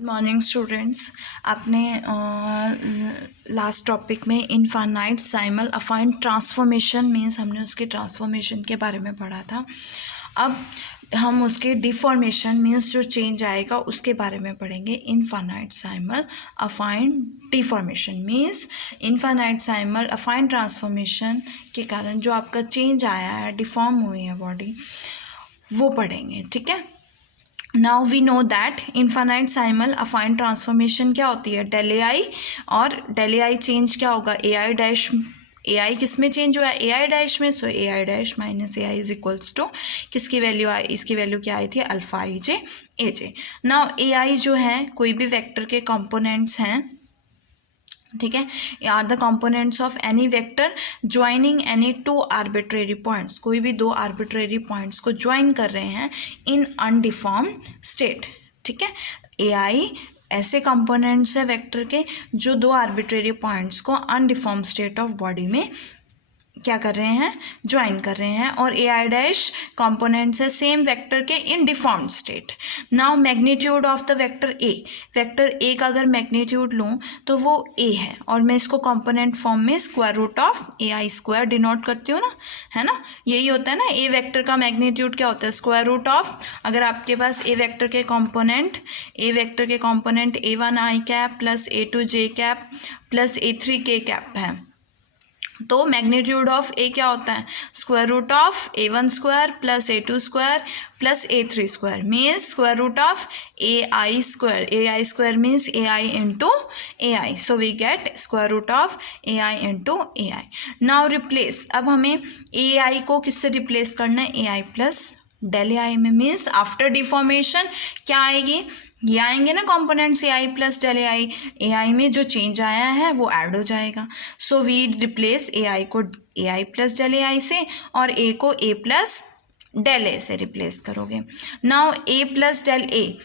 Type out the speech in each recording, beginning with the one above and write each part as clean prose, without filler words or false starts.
Morning students, आपने last topic में infinite साइमल affine transformation means हमने उसके ट्रांसफॉर्मेशन के बारे में पढ़ा था। अब हम उसके डिफॉर्मेशन मीन्स जो चेंज आएगा उसके बारे में पढ़ेंगे। Infinitesimal affine deformation means infinitesimal affine transformation के कारण जो आपका चेंज आया है, डिफॉर्म हुई है बॉडी, वो पढ़ेंगे। ठीक है। Now we know that infinitesimal affine transformation क्या होती है, डेल ए आई, और डेल ए आई चेंज क्या होगा, ए आई डैश, ए आई किस में चेंज हुआ है, ए आई डैश में। So A I dash minus A I is equals to किसकी वैल्यू आई, इसकी वैल्यू क्या आई थी, alpha I J A J. Now A I जो है कोई भी वेक्टर के कंपोनेंट्स हैं, ठीक है, are the components of any vector joining any two arbitrary points, कोई भी दो आर्बिट्रेरी पॉइंट्स को ज्वाइन कर रहे हैं इन अनडिफॉर्म स्टेट। ठीक है, ए आई ऐसे कंपोनेंट्स है वेक्टर के जो दो आर्बिट्रेरी पॉइंट्स को अनडिफॉर्म स्टेट ऑफ बॉडी में क्या कर रहे हैं, ज्वाइन कर रहे हैं, और ए आई डैश कॉम्पोनेंट्स है सेम वेक्टर के in deformed state. Now magnitude of the vector A, vector A का अगर मैग्नीट्यूड लूँ तो वो ए है, और मैं इसको कॉम्पोनेंट फॉर्म में square root of a I square denote करती हूँ ना, है ना, यही होता है ना। ए वेक्टर का मैग्नीट्यूड क्या होता है, स्क्वायर रूट ऑफ, अगर आपके पास ए वेक्टर के कॉम्पोनेंट, ए वेक्टर के component a one i cap plus a two j cap plus a three k cap है, तो मैग्नीट्यूड ऑफ ए क्या होता है, square root of a one square plus a two square plus a three square means square root of a I square. A I square means a I into A i, so we get square root of a I into A i. Now replace, अब हमें ए आई को किससे replace करना है, A I plus del ए आई में, means after deformation क्या आएगी, ये आएंगे ना कंपोनेंट्स ए आई प्लस डेल ए आई में जो चेंज आया है वो ऐड हो जाएगा। सो वी रिप्लेस ए आई को ए आई प्लस डेल ए आई से, और ए को ए प्लस डेल ए से रिप्लेस करोगे। नाउ ए प्लस डेल ए,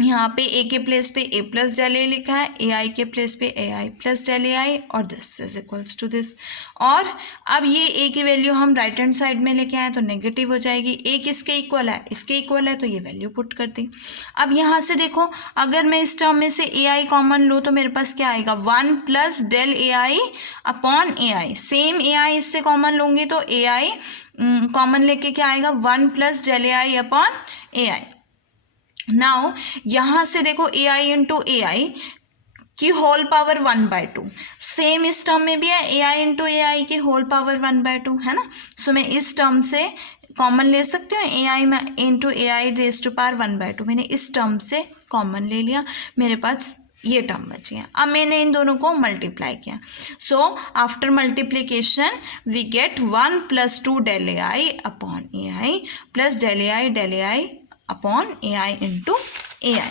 यहाँ पे ए के प्लेस पे ए प्लस डेल ए लिखा है, ए आई के प्लेस पे ए आई प्लस डेल ए आई, और this is equals to this. और अब ये ए की वैल्यू हम राइट हैंड साइड में लेके आए तो नेगेटिव हो जाएगी। ए किसके इक्वल है, इसके इक्वल है, तो ये वैल्यू पुट कर दी। अब यहाँ से देखो, अगर मैं इस टर्म में से ए आई कॉमन लूँ तो मेरे पास क्या आएगा, वन प्लस डेल ए आई अपॉन ए आई। सेम ए आई इससे कॉमन लूँगी तो ए आई कॉमन लेके क्या आएगा, one plus del A I upon A i. Now यहाँ से देखो ए आई इंटू ए आई की होल पावर 1/2, सेम इस टर्म में भी है, A I into A I की होल पावर 1/2 है ना। सो मैं इस टर्म से कॉमन ले सकती हूँ, A I into A I raise to power 1/2, मैंने इस टर्म से कॉमन ले लिया, मेरे पास ये टर्म बची है। अब मैंने इन दोनों को मल्टीप्लाई किया, so after multiplication we get 1 + 2 del A I upon A I plus del A I upon A I into A i.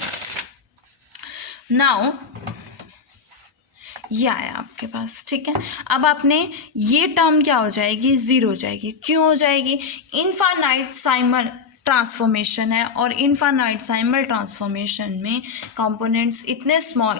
Now ये आया आपके पास, ठीक है। अब आपने ये टर्म क्या हो जाएगी, ज़ीरो हो जाएगी। क्यों हो जाएगी, इनफाइनाइट साइमल ट्रांसफॉर्मेशन है, और इनफाइनाइट साइमल ट्रांसफॉर्मेशन में कंपोनेंट्स इतने स्मॉल,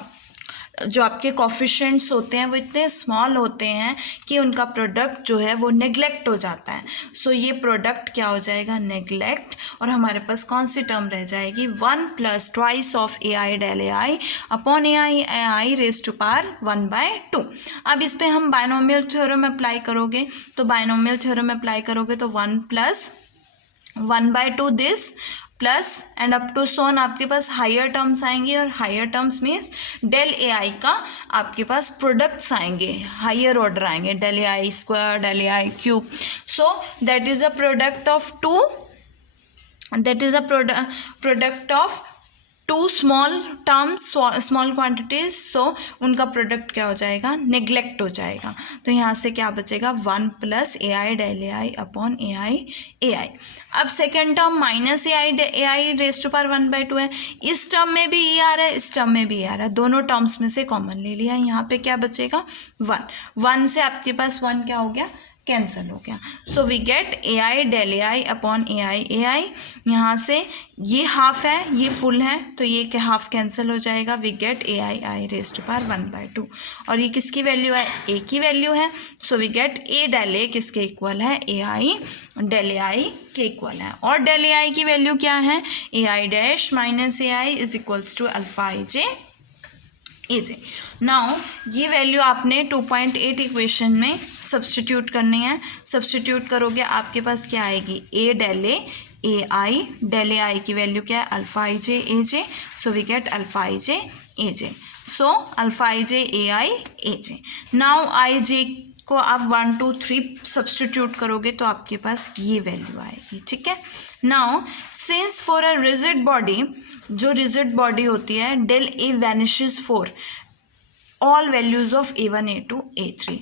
जो आपके कोफिशिएंट्स होते हैं वो इतने स्मॉल होते हैं कि उनका प्रोडक्ट जो है वो नेग्लेक्ट हो जाता है। सो ये प्रोडक्ट क्या हो जाएगा, नेग्लेक्ट, और हमारे पास कौन सी टर्म रह जाएगी, 1 + twice of a I del A I upon A I raise to power 1/2। अब इस पर हम बायनोमियल थ्योरम अप्लाई करोगे, तो बायनोमियल थ्योरम अप्लाई करोगे तो 1 + 1/2 this plus and up to so on आपके पास हायर टर्म्स आएंगे, और higher terms means del A I का आपके पास प्रोडक्ट्स आएंगे, हायर ऑर्डर आएंगे, del A I square, del A I cube. So that is a product of two, that is a product of two small terms, small quantities. So उनका product क्या हो जाएगा, neglect हो जाएगा। तो यहाँ से क्या बचेगा, 1 + ए आई del A I upon A i. अब second term minus A I raise to power 1/2 है, इस टर्म में भी ए आ रहा है, इस टर्म में भी ए आ रहा है, दोनों टर्म्स में से कॉमन ले लिया, यहाँ पे क्या बचेगा, 1 से आपके पास 1 क्या हो गया, कैंसिल हो गया। So we get A I del A I upon A I, यहाँ से ये हाफ है ये फुल है तो ये हाफ कैंसिल हो जाएगा। We get A i raise to power 1/2 और ये किसकी वैल्यू है, ए की वैल्यू है। So we get A del A किसके इक्वल है, ए आई डेल ए आई के इक्वल है। और डेल ए आई की वैल्यू क्या है, A I dash minus A I is equals to alpha I J A J. Now ये वैल्यू आपने 2.8 इक्वेशन में सब्सटीट्यूट करनी है। सब्सटीट्यूट करोगे आपके पास क्या आएगी, ए del A I del A I की वैल्यू क्या है, alpha I J A J. So we get alpha I J A J. So alpha I J A I A J. Now I J को आप 1 2 3 substitute करोगे तो आपके पास ये value आएगी, ठीक है। Now since for a rigid body, जो रिजिड बॉडी होती है, del a vanishes for all values of A1 A2 A3,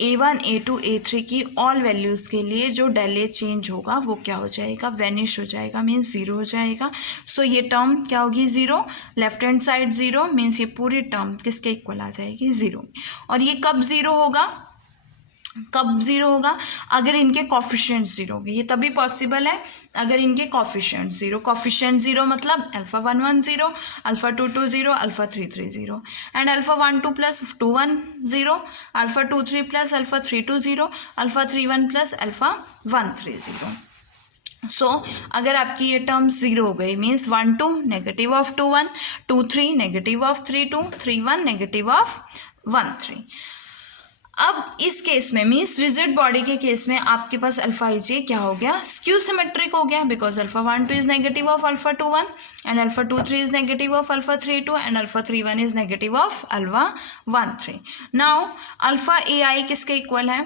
A1 A2 A3 की ऑल वैल्यूज़ के लिए जो डेल ए चेंज होगा वो क्या हो जाएगा, वैनिश हो जाएगा, मीन्स ज़ीरो हो जाएगा। सो ये टर्म क्या होगी, zero. Left hand side zero means ये पूरी टर्म किसके इक्वल आ जाएगी, ज़ीरो। और ये कब ज़ीरो होगा, कब ज़ीरो होगा, अगर इनके कॉफिशिएंट ज़ीरो होंगे। ये तभी पॉसिबल है अगर इनके कॉफिशिएंट ज़ीरो, कॉफिशिएंट ज़ीरो मतलब alpha 1 1 0, alpha 2 2 0, alpha 3 3 0 and alpha 1 2 plus 2 1 0, alpha 2 3 plus alpha 3 2 0, alpha 3 1 plus alpha 1 3 0। सो अगर आपकी ये टर्म ज़ीरो हो गई means 1 2 negative of 2 1, 2 3 negative of 3 2, 3 1 negative of 1 3। अब इस केस में मीन्स रिजिड बॉडी के केस में आपके पास अल्फा आई जे क्या हो गया, स्क्यू सिमेट्रिक हो गया, because alpha 1 2 is negative of alpha 2 1 and alpha 2 3 is negative of alpha 3 2 and alpha 3 1 is negative of alpha 1 3। Now alpha A I किसके इक्वल है,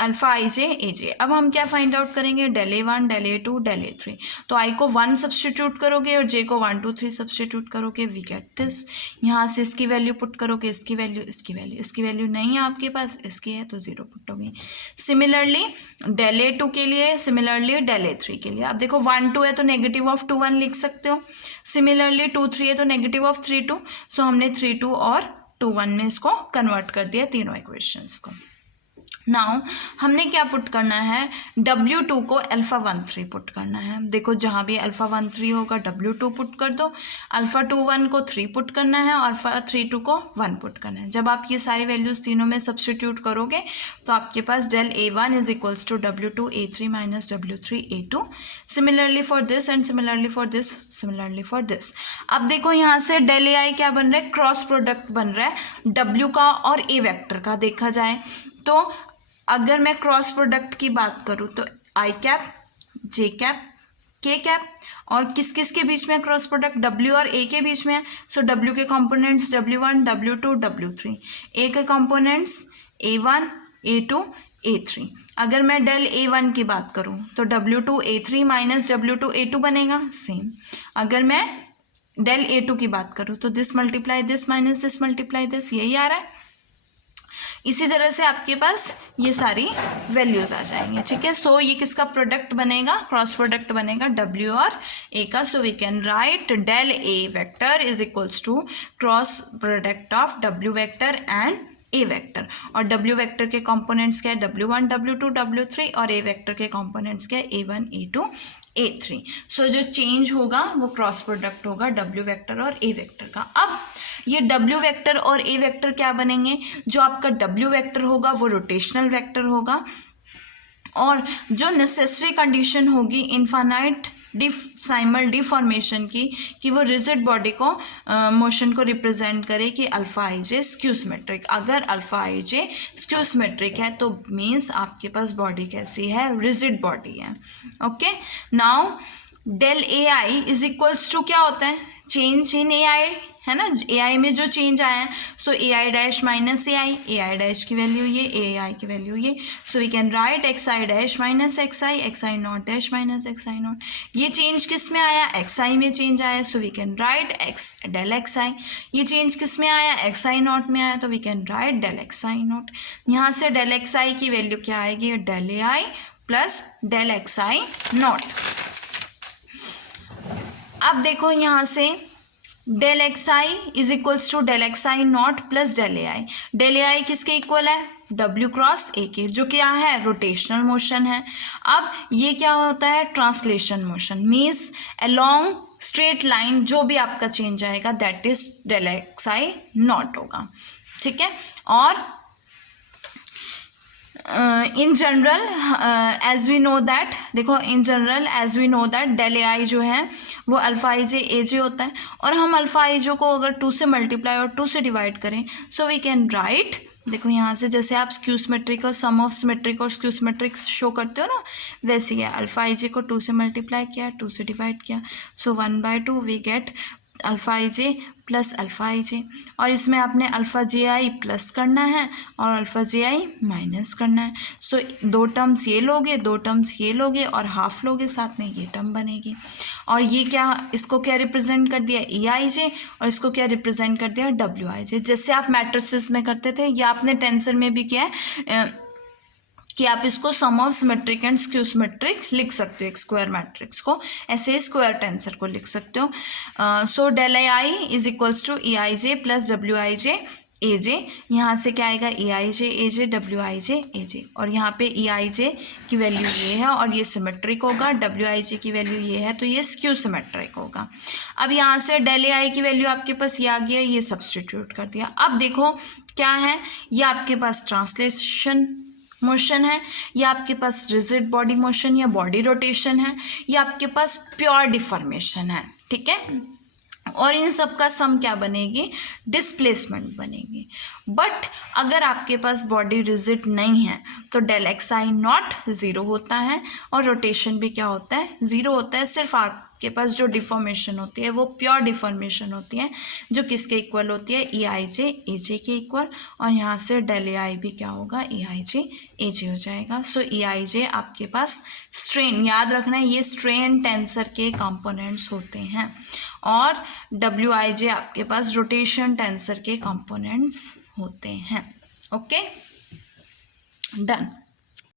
अल्फा आई जे ए जे। अब हम क्या फाइंड आउट करेंगे, del A 1 del A 2 del ए 3। तो आई को 1 substitute करोगे और जे को 1 2 3 सब्सटीट्यूट करोगे, वी गेट दिस। यहाँ से इसकी वैल्यू पुट करोगे, इसकी वैल्यू, इसकी वैल्यू, इसकी वैल्यू नहीं है आपके पास, इसकी है तो ज़ीरो पुट होगी। सिमिलरली डेल ए 2 के लिए, सिमिलरली डेल ए 3 के लिए। अब देखो 1 2 है तो नेगेटिव ऑफ 2 1 लिख सकते हो, सिमिलरली 2 3 है तो नेगेटिव ऑफ 3 2। सो हमने 3 2 और 2 1 में इसको कन्वर्ट कर दिया तीनों इक्वेशंस को। नाउ हमने क्या पुट करना है, W2 को अल्फ़ा 1 3 पुट करना है। देखो जहाँ भी अल्फ़ा 1 3 होगा W2 पुट कर दो, अल्फ़ा 2 1 को 3 पुट करना है और अल्फ़ा 3 2 को 1 पुट करना है। जब आप ये सारी वैल्यूज़ तीनों में सब्सटीट्यूट करोगे तो आपके पास del A1 is equals to W2 A3 minus W3 A2। Similarly for this and similarly for this, similarly for this. अब देखो यहाँ से डेल AI क्या बन रहा है, क्रॉस प्रोडक्ट बन रहा है W का और A वेक्टर का। देखा जाए तो अगर मैं क्रॉस प्रोडक्ट की बात करूँ तो आई कैप जे कैप के कैप, और किस किस के बीच में क्रॉस प्रोडक्ट, W और A के बीच में है। सो W के components W1 W2 W3, A के कंपोनेंट्स A1 A2 A3। अगर मैं डेल A1 की बात करूँ तो W2 A3 minus W2 A2 बनेगा सेम। अगर मैं डेल A2 की बात करूँ तो this multiply this minus this multiply this, यही आ रहा है। इसी तरह से आपके पास ये सारी वैल्यूज़ आ जाएंगे, ठीक है। सो ये किसका प्रोडक्ट बनेगा, क्रॉस प्रोडक्ट बनेगा W और A का। So we can write del A vector is equals to cross product of W vector and A vector. और W वेक्टर के कंपोनेंट्स क्या है, W1 W2 W3 और A वेक्टर के कंपोनेंट्स क्या है, A1 A2 A3। सो जो चेंज होगा वो क्रॉस प्रोडक्ट होगा W वेक्टर और A वेक्टर का। अब ये W वेक्टर और A वेक्टर क्या बनेंगे, जो आपका W वेक्टर होगा वो रोटेशनल वेक्टर होगा, और जो नेसेसरी कंडीशन होगी इनफाइनाइट साइमल डिफॉर्मेशन की, कि वो रिजिड बॉडी को मोशन को रिप्रेजेंट करे कि अल्फा आई जे स्क्यू सिमेट्रिक। अगर अल्फा आई जे स्क्यू सिमेट्रिक है तो मीन्स आपके पास बॉडी कैसी है, रिजिड बॉडी है। Okay, now del A I is equals to क्या होता है, चेंज इन ए आई, है ना। ए आई में जो चेंज आया है, so A I dash minus A I dash की वैल्यू ये, ए आई की वैल्यू ये। So we can write X I dash minus X I not dash minus X I not. ये चेंज किस में आया, एक्स आई में change आया, so we can write X del x I. ये change किस में आया, एक्स आई नॉट में आया, तो we can write del x I not. यहाँ से डेल एक्स आई की वैल्यू क्या आएगी, del A I plus del x I not. अब देखो यहाँ से del x I is equals to del x I not plus del A I. Del A I किसके इक्वल है, W क्रॉस ए के, जो क्या है रोटेशनल मोशन है। अब ये क्या होता है translation motion, means along straight line जो भी आपका चेंज आएगा that is del x I not होगा, ठीक है। और in general as we know that, देखो in general as we know that del A I जो है वो अल्फ़ा आई जे ए जे होता है, और हम अल्फ़ा आई जे को अगर 2 से मल्टीप्लाई और 2 से डिवाइड करें सो वी कैन राइट, देखो यहाँ से जैसे आप स्क्यू सिमेट्रिक और सम ऑफ सिमेट्रिक और स्क्यू सिमेट्रिक शो करते हो ना, वैसे ही है। अल्फ़ा आई जे को 2 से मल्टीप्लाई किया, 2 से डिवाइड किया, so 1/2 we get alpha I J plus alpha I J, और इसमें आपने अल्फ़ा जे आई प्लस करना है और अल्फ़ा जे आई माइनस करना है। सो 2 टर्म्स ये लोगे, 2 टर्म्स ये लोगे और हाफ लोगे, साथ में ये टर्म बनेगी। और ये क्या, इसको क्या रिप्रेजेंट कर दिया ई आई जे, और इसको क्या रिप्रेजेंट कर दिया डब्ल्यू आई जे, जैसे आप मैट्रिसेस में करते थे या आपने टेंसर में भी किया है कि आप इसको sum of symmetric and skew symmetric लिख सकते हो, एक स्क्वायर मैट्रिक्स को ऐसे स्क्वायर टेंसर को लिख सकते हो। So del A I is equals to E I J plus W I J A J, यहाँ से क्या आएगा ई I J A J W I J A जे, और यहाँ पे ई आई जे की वैल्यू ये है और ये सिमेट्रिक होगा, डब्ल्यू आई जे की वैल्यू ये है तो ये स्क्यू सिमेट्रिक होगा। अब यहाँ से डेल ए आई की वैल्यू आपके पास ये आ गया, ये सब्सटीट्यूट कर दिया। अब देखो क्या है, ये आपके पास ट्रांसलेशन मोशन है, या आपके पास रिजिड बॉडी मोशन या बॉडी रोटेशन है, या आपके पास प्योर डिफॉर्मेशन है, ठीक है। और इन सब का सम क्या बनेगी, डिस्प्लेसमेंट बनेगी। बट अगर आपके पास बॉडी रिजिड नहीं है तो del x I not zero होता है और रोटेशन भी क्या होता है ज़ीरो होता है। सिर्फ आपके पास जो डिफॉर्मेशन होती है वो प्योर डिफॉर्मेशन होती है, जो किसके इक्वल होती है ई आई जे ए जे के इक्वल, और यहाँ से डेल ए आई भी क्या होगा ई आई जे ए जे हो जाएगा। सो ई आई जे आपके पास स्ट्रेन, याद रखना है ये स्ट्रेन टेंसर के कंपोनेंट्स होते हैं, और डब्ल्यू आई जे आपके पास रोटेशन टेंसर के कंपोनेंट्स होते हैं। Okay done.